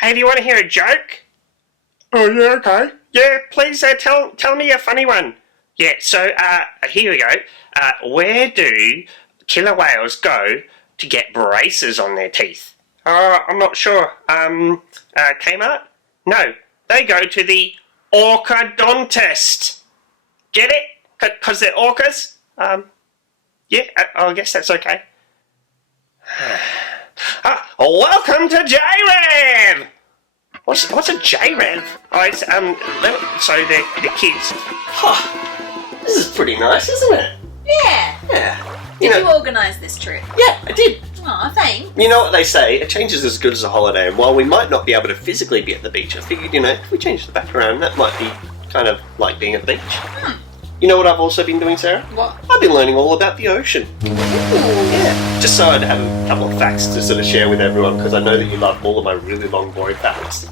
Hey, do you want to hear a joke? Oh, yeah, okay. Yeah, please tell me a funny one. Yeah, so here we go. Where do killer whales go to get braces on their teeth? I'm not sure. Kmart? No, they go to the orchodontist. Get it? Because they're orcas? Yeah, I guess that's okay. Welcome to JRev! What's a JRev? Oh, it's, so the kids. Oh, this is pretty nice, isn't it? Yeah. Did you organise this trip? Yeah, I did. Aw, thanks. You know what they say, a change is as good as a holiday, and while we might not be able to physically be at the beach, I figured, if we change the background, that might be kind of like being at the beach. You know what I've also been doing, Sarah? What? I've been learning all about the ocean. Ooh. Yeah, just so I'd have a couple of facts to sort of share with everyone, because I know that you love all of my really long, boring facts.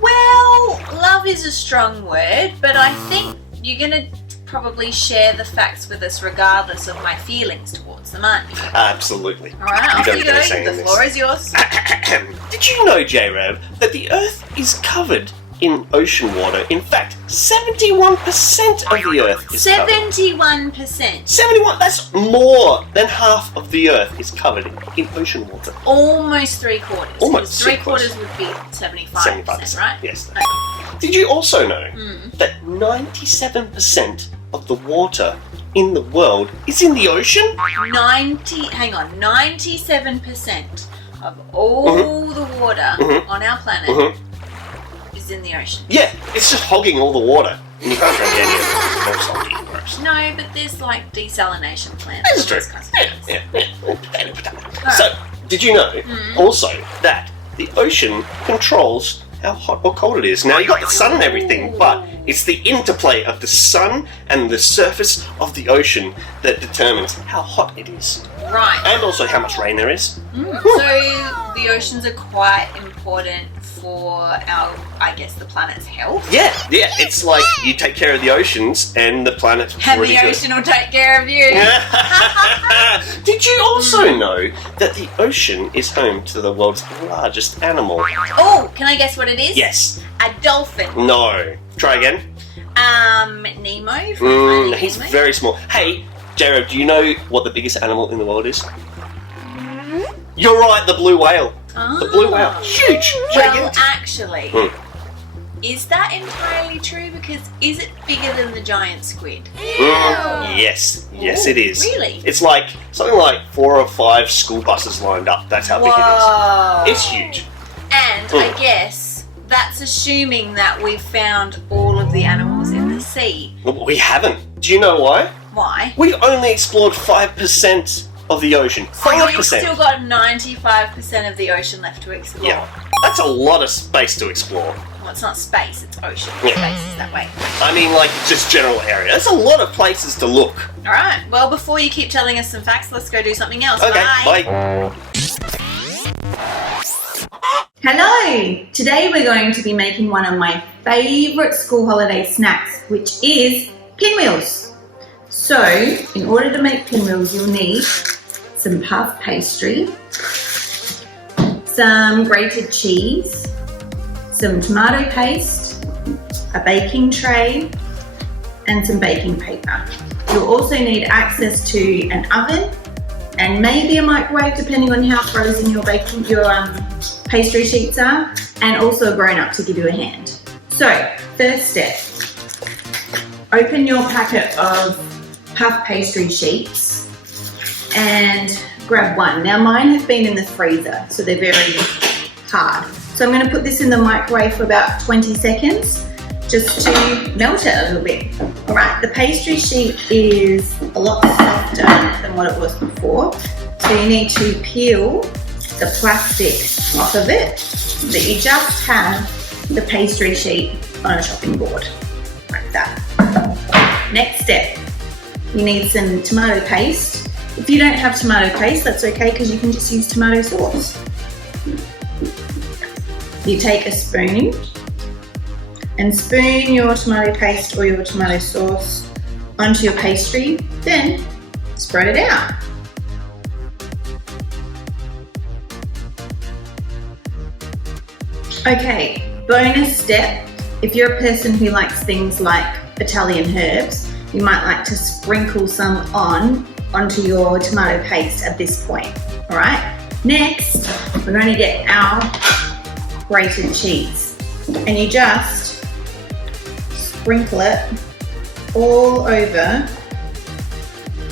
Well, love is a strong word, but I think you're going to probably share the facts with us regardless of my feelings towards them, aren't you? Absolutely. Alright, off you go. The floor is yours. Did you know, JRev, that the Earth is covered in ocean water? In fact, 71% of the Earth is covered. 71%. 71? That's more than half of the Earth is covered in ocean water. Almost 3/4. Almost. 3/4 would be 75%, right? Yes. Okay. Did you also know that 97% of the water in the world is in the ocean? 97% of all the water on our planet is in the ocean. Yeah, it's just hogging all the water. And you can't drink any of it. It's more salty and gross. No, but there's like desalination plants. That's true. Those kinds of things. Yeah. Potato. So, did you know also that the ocean controls how hot or cold it is? Now, you got the sun and everything, but it's the interplay of the sun and the surface of the ocean that determines how hot it is. Right. And also how much rain there is. So the oceans are quite important for our, I guess, the planet's health. Yeah. It's like you take care of the oceans and the planet's And pretty the good. ocean will take care of you. Did you also know that the ocean is home to the world's largest animal? Oh, can I guess what it is? Yes. A dolphin. No. Try again. Nemo from Finding He's Nemo. very small. Hey, JRev, do you know what the biggest animal in the world is? You're right, the blue whale. The blue whale. Huge. Well, actually, Mm. is that entirely true? Because is it bigger than the giant squid? Yes, it is. Really? It's like something like 4 or 5 school buses lined up. That's how big it is. It's huge. And I guess that's assuming that we've found all of the animals in the sea. Well, we haven't. Do you know why? Why? We've only explored 5% of the ocean. So you've 5%. still got 95% of the ocean left to explore. Yeah, that's a lot of space to explore. Well, it's not space, it's ocean. Yeah. Space is that way. I mean, like, just general area. There's a lot of places to look. Alright, well, before you keep telling us some facts, let's go do something else. Okay, Bye. bye. Hello! Today we're going to be making one of my favourite school holiday snacks, which is pinwheels. So, in order to make pinwheels, you'll need some puff pastry, some grated cheese, some tomato paste, a baking tray, and some baking paper. You'll also need access to an oven and maybe a microwave, depending on how frozen your pastry sheets are, and also a grown-up to give you a hand. So, first step, open your packet of puff pastry sheets and grab one. Now mine have been in the freezer, so they're very hard. So I'm going to put this in the microwave for about 20 seconds just to melt it a little bit. Alright, the pastry sheet is a lot softer than what it was before, so you need to peel the plastic off of it so that you just have the pastry sheet on a chopping board, like that. Next step, you need some tomato paste. If you don't have tomato paste, that's okay because you can just use tomato sauce. You take a spoon and spoon your tomato paste or your tomato sauce onto your pastry, then spread it out. Okay, bonus step. If you're a person who likes things like Italian herbs, you might like to sprinkle some onto your tomato paste at this point. All right. Next, we're going to get our grated cheese, and you just sprinkle it all over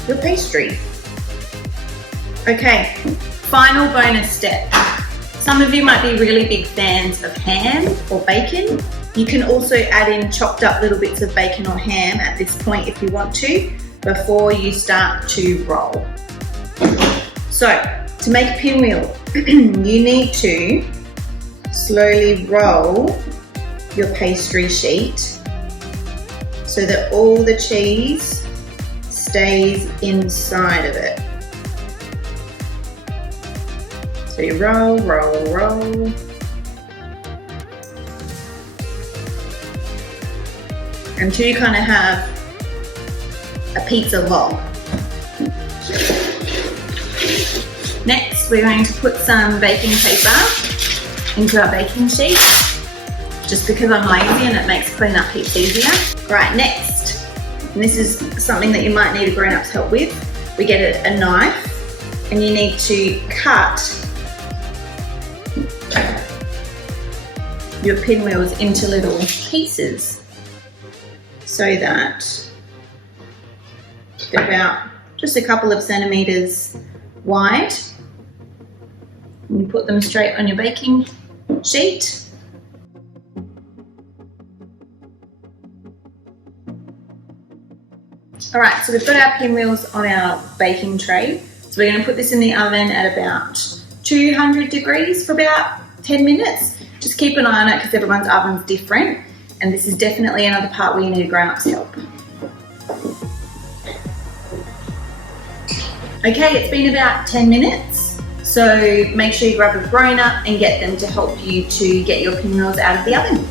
your pastry. Okay, final bonus step. Some of you might be really big fans of ham or bacon. You can also add in chopped up little bits of bacon or ham at this point if you want to, before you start to roll. So, to make a pinwheel, you need to slowly roll your pastry sheet so that all the cheese stays inside of it. So you roll, roll, roll. Until you kind of have a pizza log. Next, we're going to put some baking paper into our baking sheet, just because I'm lazy and it makes clean up heaps easier. Right, next, and this is something that you might need a grown-up's help with. We get a knife, and you need to cut your pinwheels into little pieces so that they're about just a couple of centimeters wide. And you put them straight on your baking sheet. All right, so we've got our pinwheels on our baking tray. So we're going to put this in the oven at about 200 degrees for about 10 minutes. Just keep an eye on it because everyone's oven's different. And this is definitely another part where you need a grown-up's help. Okay, it's been about 10 minutes. So make sure you grab a grown-up and get them to help you to get your pinwheels out of the oven.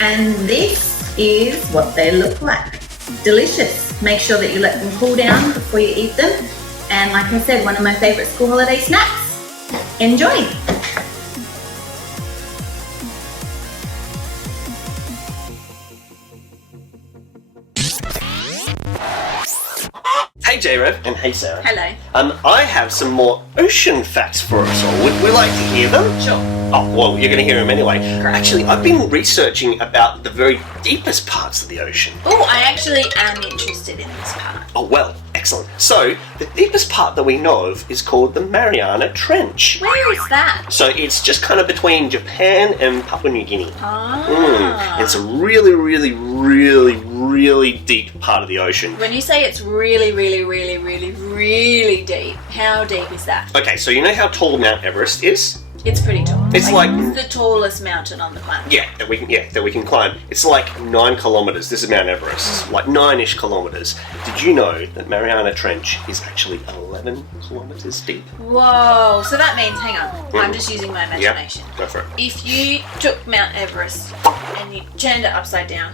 And this is what they look like. Delicious. Make sure that you let them cool down before you eat them. And like I said, one of my favourite school holiday snacks. Enjoy! Hey JRev, and hey Sarah. Hello. I have some more ocean facts for us all. Would we like to hear them? Sure. Oh, well, you're going to hear them anyway. Actually, I've been researching about the very deepest parts of the ocean. Oh, I actually am interested in this part. Oh, well, excellent. So, the deepest part that we know of is called the Mariana Trench. Where is that? So, it's just kind of between Japan and Papua New Guinea. Ah. It's a really, really, really, really deep part of the ocean. When you say it's really, really, really, really, really deep, how deep is that? Okay, so you know how tall Mount Everest is? It's pretty tall. It's like the tallest mountain on the planet. Yeah, that we can climb. It's like 9 kilometers. This is Mount Everest. Like 9-ish kilometers. Did you know that Mariana Trench is actually 11 kilometers deep? Whoa! So that means, hang on, I'm just using my imagination. Yep, go for it. If you took Mount Everest and you turned it upside down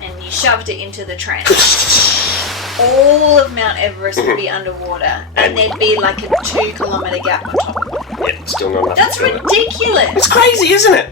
and you shoved it into the trench, all of Mount Everest would be underwater, and there'd be like a 2-kilometer gap on top. Yeah, still not enough. That's to fill it. ridiculous. It's crazy, isn't it?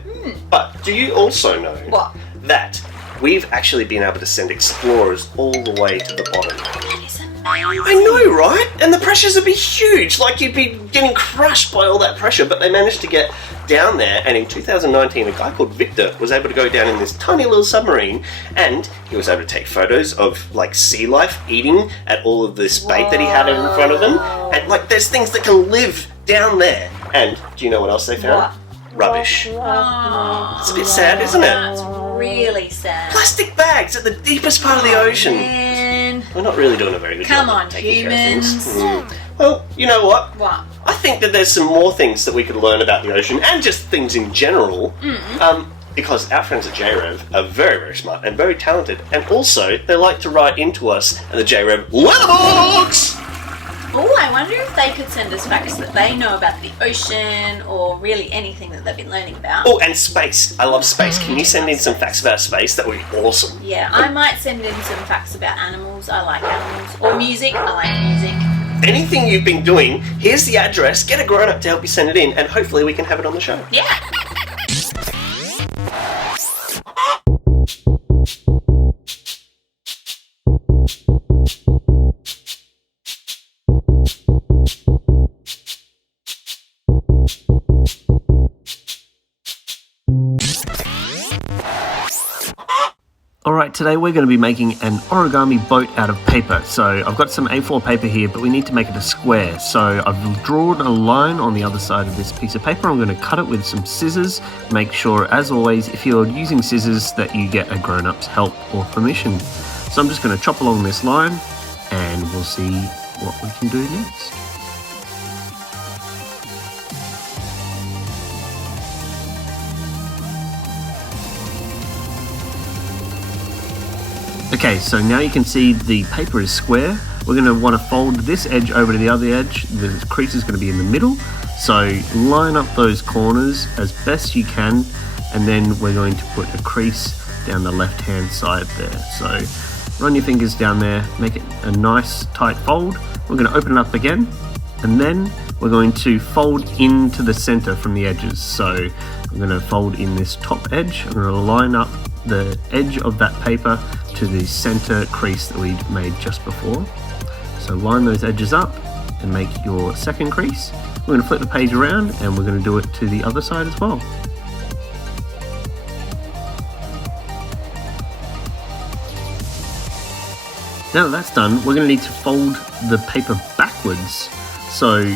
But do you also know What? that we've actually been able to send explorers all the way to the bottom? That is amazing. I know, right? And the pressures would be huge. Like, you'd be getting crushed by all that pressure, but they managed to get down there, and in 2019 a guy called Victor was able to go down in this tiny little submarine, and he was able to take photos of like sea life eating at all of this bait that he had in front of him, and like there's things that can live down there. And do you know what else they found? Rubbish. Oh, It's a bit sad, isn't it? that's really sad. Plastic bags at the deepest part of the ocean. Man. We're not really doing a very good Come job on, of taking care of things. humans. Well, you know what? What? I think that there's some more things that we could learn about the ocean, and just things in general, because our friends at JRev are very, very smart and very talented, and also they like to write into us and the JRev weather books! Oh, I wonder if they could send us facts that they know about the ocean or really anything that they've been learning about. Oh, and space. I love space. Can you send in some facts about space? That would be awesome. Yeah, I might send in some facts about animals. I like animals. Or music. I like music. Anything you've been doing, here's the address. Get a grown-up to help you send it in, and hopefully we can have it on the show. Yeah. Alright, today we're going to be making an origami boat out of paper. So I've got some A4 paper here, but we need to make it a square. So I've drawn a line on the other side of this piece of paper. I'm going to cut it with some scissors. Make sure, as always, if you're using scissors, that you get a grown-up's help or permission. So I'm just going to chop along this line, and we'll see what we can do next. Okay, so now you can see the paper is square. We're going to want to fold this edge over to the other edge. The crease is going to be in the middle. So line up those corners as best you can, and then we're going to put a crease down the left-hand side there. So run your fingers down there, make it a nice tight fold. We're going to open it up again, and then we're going to fold into the center from the edges. So I'm going to fold in this top edge. I'm going to line up the edge of that paper to the center crease that we made just before. So line those edges up and make your second crease. We're going to flip the page around and we're going to do it to the other side as well. Now that that's done, we're going to need to fold the paper backwards. So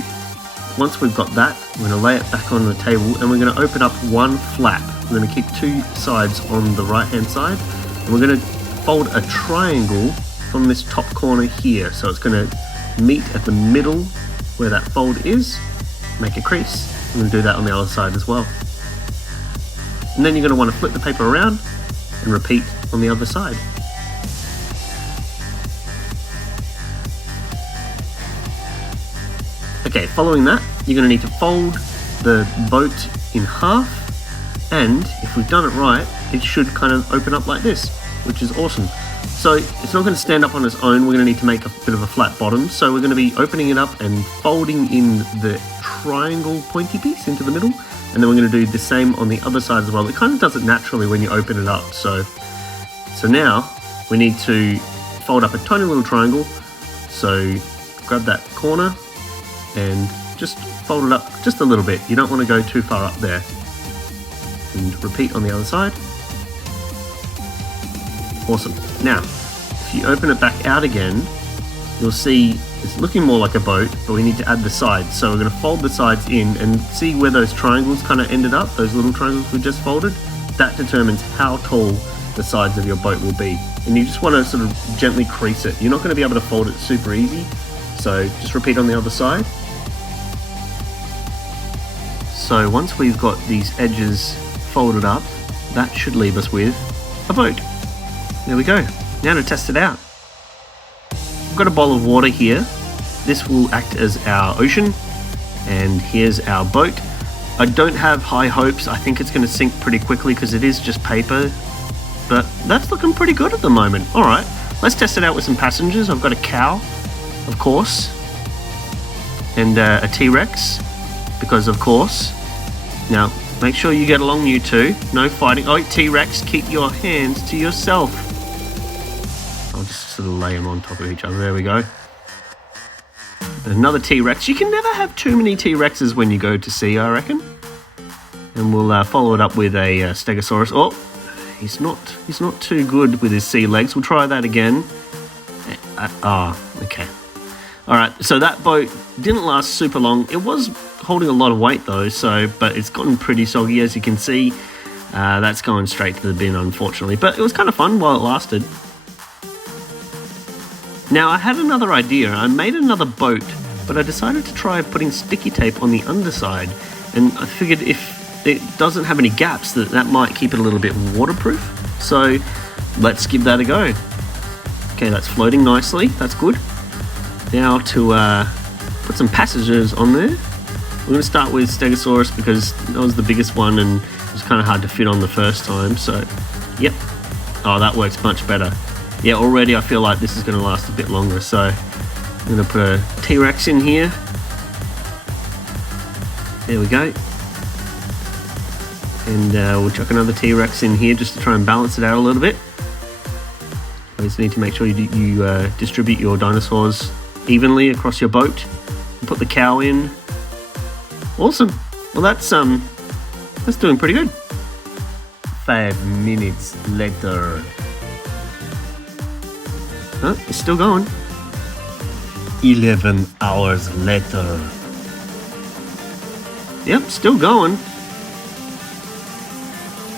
once we've got that, we're going to lay it back on the table and we're going to open up one flap. We're going to keep two sides on the right hand side, and we're going to fold a triangle from this top corner here. So it's going to meet at the middle where that fold is, make a crease. We're going to do that on the other side as well. And then you're going to want to flip the paper around and repeat on the other side. Okay, following that, you're going to need to fold the boat in half, and if we've done it right, it should kind of open up like this, which is awesome. So it's not going to stand up on its own. We're going to need to make a bit of a flat bottom, so we're going to be opening it up and folding in the triangle pointy piece into the middle, and then we're going to do the same on the other side as well. It kind of does it naturally when you open it up. So now we need to fold up a tiny little triangle. So grab that corner and just fold it up just a little bit. You don't want to go too far up there. And repeat on the other side. Awesome. Now, if you open it back out again, you'll see it's looking more like a boat, but we need to add the sides. So we're going to fold the sides in and see where those triangles kind of ended up, those little triangles we just folded. That determines how tall the sides of your boat will be. And you just want to sort of gently crease it. You're not going to be able to fold it super easy. So just repeat on the other side. So once we've got these edges folded up, that should leave us with a boat. There we go. Now to test it out. I've got a bowl of water here. This will act as our ocean, and here's our boat. I don't have high hopes. I think it's going to sink pretty quickly because it is just paper, but that's looking pretty good at the moment. All right, let's test it out with some passengers. I've got a cow, of course, and a T-Rex, because of course. Now, make sure you get along, you two. No fighting. Oh, T-Rex, keep your hands to yourself. I'll just sort of lay them on top of each other. There we go. Another T-Rex. You can never have too many T-Rexes when you go to sea, I reckon. And we'll follow it up with a Stegosaurus. Oh, he's not too good with his sea legs. We'll try that again. Okay. All right, so that boat didn't last super long. It was holding a lot of weight though, but it's gotten pretty soggy, as you can see. That's going straight to the bin, unfortunately, but it was kind of fun while it lasted. Now, I had another idea. I made another boat, but I decided to try putting sticky tape on the underside, and I figured if it doesn't have any gaps, that might keep it a little bit waterproof. So let's give that a go. Okay, that's floating nicely. That's good. Now to put some passengers on there. We're going to start with Stegosaurus because that was the biggest one and it was kind of hard to fit on the first time. So, yep. Oh, that works much better. Yeah, already I feel like this is going to last a bit longer. So, I'm going to put a T-Rex in here. There we go. And we'll chuck another T-Rex in here just to try and balance it out a little bit. You just need to make sure you distribute your dinosaurs evenly across your boat. And put the cow in. Awesome. Well, that's doing pretty good. 5 minutes later. Huh? It's still going. 11 hours later. Yep, still going.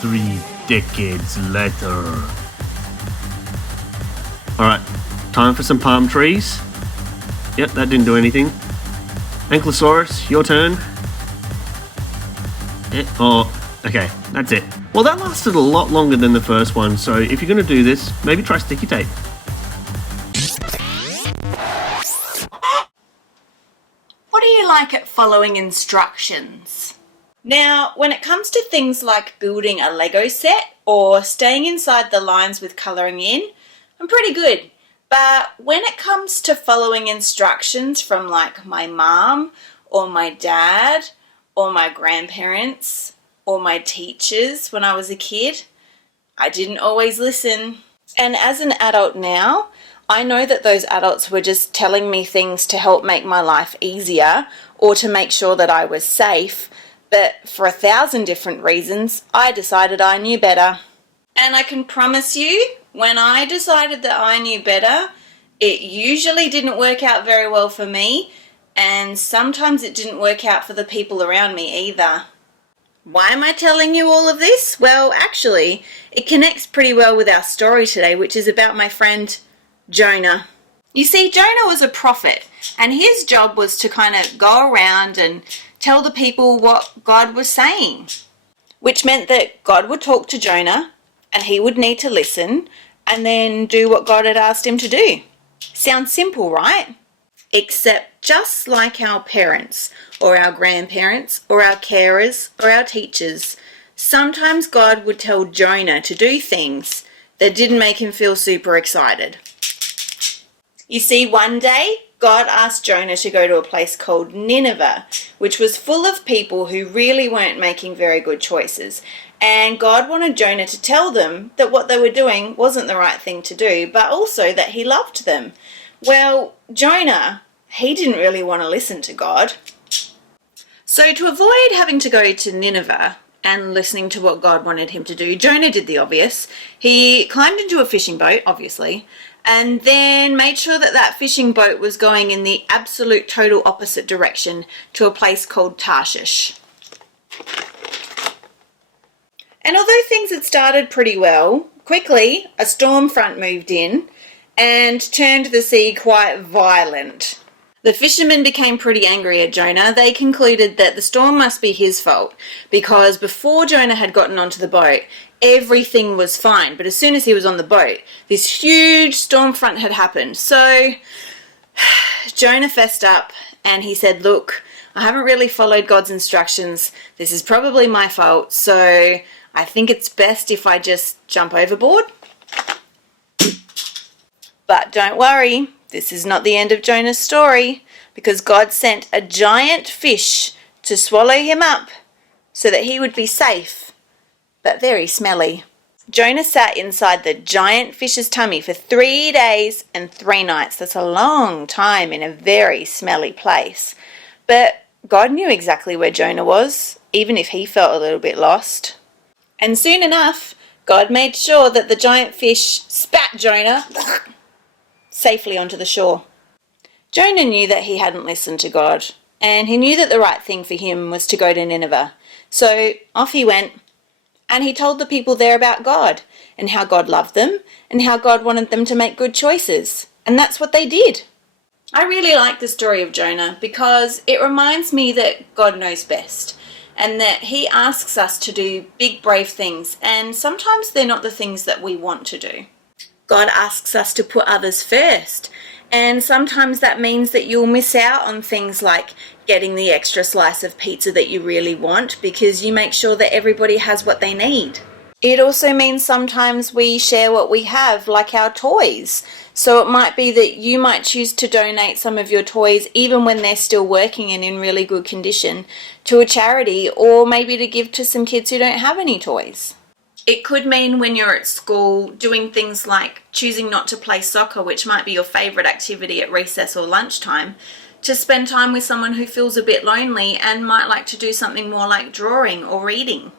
3 decades later. Alright, time for some palm trees. Yep, that didn't do anything. Ankylosaurus, your turn. Oh, okay, that's it. Well, that lasted a lot longer than the first one, so if you're going to do this, maybe try sticky tape. What do you like at following instructions? Now, when it comes to things like building a Lego set or staying inside the lines with colouring in, I'm pretty good. But when it comes to following instructions from like my mom or my dad or my grandparents or my teachers when I was a kid, I didn't always listen. And as an adult now, I know that those adults were just telling me things to help make my life easier or to make sure that I was safe. But for 1,000 different reasons, I decided I knew better. And I can promise you, when I decided that I knew better, it usually didn't work out very well for me, and sometimes it didn't work out for the people around me either. Why am I telling you all of this? Well, actually, it connects pretty well with our story today, which is about my friend Jonah. You see, Jonah was a prophet, and his job was to kind of go around and tell the people what God was saying, which meant that God would talk to Jonah, and he would need to listen, and then do what God had asked him to do. Sounds simple, right? Except just like our parents, or our grandparents, or our carers, or our teachers, sometimes God would tell Jonah to do things that didn't make him feel super excited. You see, one day, God asked Jonah to go to a place called Nineveh, which was full of people who really weren't making very good choices. And God wanted Jonah to tell them that what they were doing wasn't the right thing to do, but also that he loved them. Well, Jonah, he didn't really want to listen to God. So to avoid having to go to Nineveh and listening to what God wanted him to do, Jonah did the obvious. He climbed into a fishing boat, obviously, and then made sure that that fishing boat was going in the absolute total opposite direction to a place called Tarshish. And although things had started pretty well, quickly a storm front moved in and turned the sea quite violent. The fishermen became pretty angry at Jonah. They concluded that the storm must be his fault because before Jonah had gotten onto the boat, everything was fine. But as soon as he was on the boat, this huge storm front had happened. So Jonah fessed up and he said, "Look, I haven't really followed God's instructions. This is probably my fault. So I think it's best if I just jump overboard." But don't worry, this is not the end of Jonah's story, because God sent a giant fish to swallow him up so that he would be safe, but very smelly. Jonah sat inside the giant fish's tummy for 3 days and 3 nights. That's a long time in a very smelly place. But God knew exactly where Jonah was, even if he felt a little bit lost. And soon enough, God made sure that the giant fish spat Jonah safely onto the shore. Jonah knew that he hadn't listened to God, and he knew that the right thing for him was to go to Nineveh. So off he went, and he told the people there about God, and how God loved them, and how God wanted them to make good choices. And that's what they did. I really like the story of Jonah because it reminds me that God knows best, and that he asks us to do big, brave things, and sometimes they're not the things that we want to do. God asks us to put others first And sometimes that means that you'll miss out on things like getting the extra slice of pizza that you really want because you make sure that everybody has what they need. It also means sometimes we share what we have, like our toys. So it might be that you might choose to donate some of your toys, even when they're still working and in really good condition, to a charity, or maybe to give to some kids who don't have any toys. It could mean when you're at school doing things like choosing not to play soccer, which might be your favourite activity at recess or lunchtime, to spend time with someone who feels a bit lonely and might like to do something more like drawing or reading.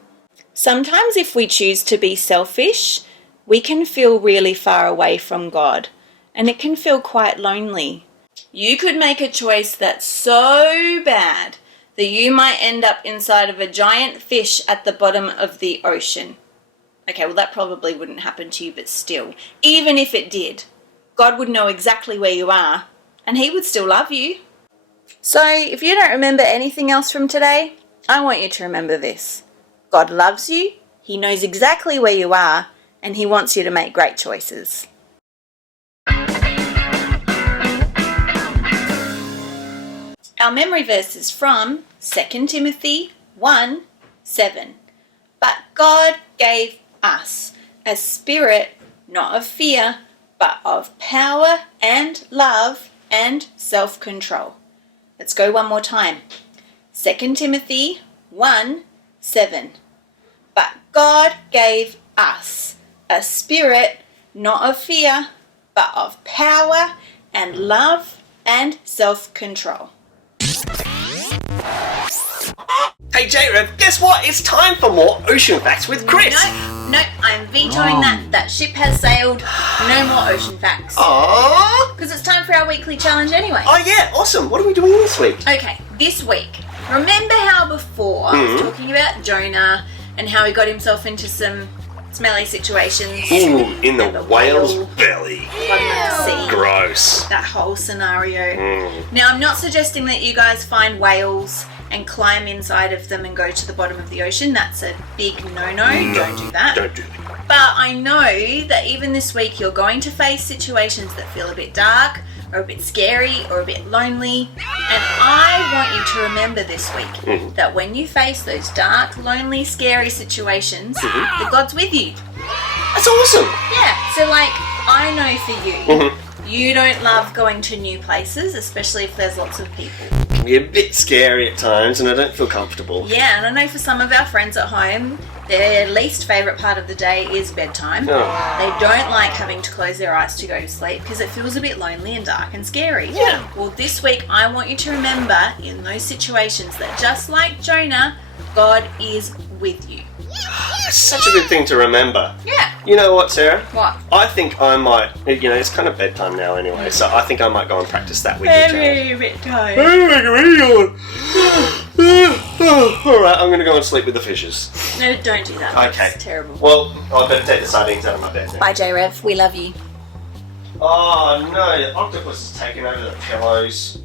Sometimes if we choose to be selfish, we can feel really far away from God, and it can feel quite lonely. You could make a choice that's so bad that you might end up inside of a giant fish at the bottom of the ocean. Okay, well that probably wouldn't happen to you, but still, even if it did, God would know exactly where you are, and He would still love you. So, if you don't remember anything else from today, I want you to remember this. God loves you, He knows exactly where you are, and He wants you to make great choices. Our memory verse is from 2 Timothy 1:7. But God gave us a spirit not of fear, but of power and love and self-control. Let's go one more time. 2 Timothy 1:7. But God gave us a spirit not of fear, but of power and love and self-control. Hey JRev, guess what? It's time for more ocean facts with Chris. No, I'm vetoing that. That ship has sailed. No more ocean facts. Aww. Because it's time for our weekly challenge anyway. Oh yeah, awesome. What are we doing this week? Okay, this week. Remember how before I was talking about Jonah and how he got himself into some smelly situations? Ooh, in the And the whale's whale. belly. Bottom of the sea. Gross. That whole scenario. Now, I'm not suggesting that you guys find whales and climb inside of them and go to the bottom of the ocean. That's a big no-no. Don't do that. Don't do that. But I know that even this week you're going to face situations that feel a bit dark or a bit scary or a bit lonely. And I want you to remember this week that when you face those dark, lonely, scary situations, that God's with you. That's awesome. Yeah, so like, I know for you, you don't love going to new places, especially if there's lots of people. It can be a bit scary at times and I don't feel comfortable. Yeah, and I know for some of our friends at home, their least favourite part of the day is bedtime. Oh. They don't like having to close their eyes to go to sleep because it feels a bit lonely and dark and scary. Yeah. Well, this week I want you to remember in those situations that just like Jonah, God is with you. That's such a good thing to remember. Yeah. You know what, Sarah? What? I think I might, it's kind of bedtime now anyway, so I think I might go and practice that weekly challenge. A bit tired. Alright, I'm going to go and sleep with the fishes. No, don't do that. Okay. That's terrible. Well, I better take the sardines out of my bed now. Bye, JRev. We love you. Oh no, the octopus is taking over the pillows.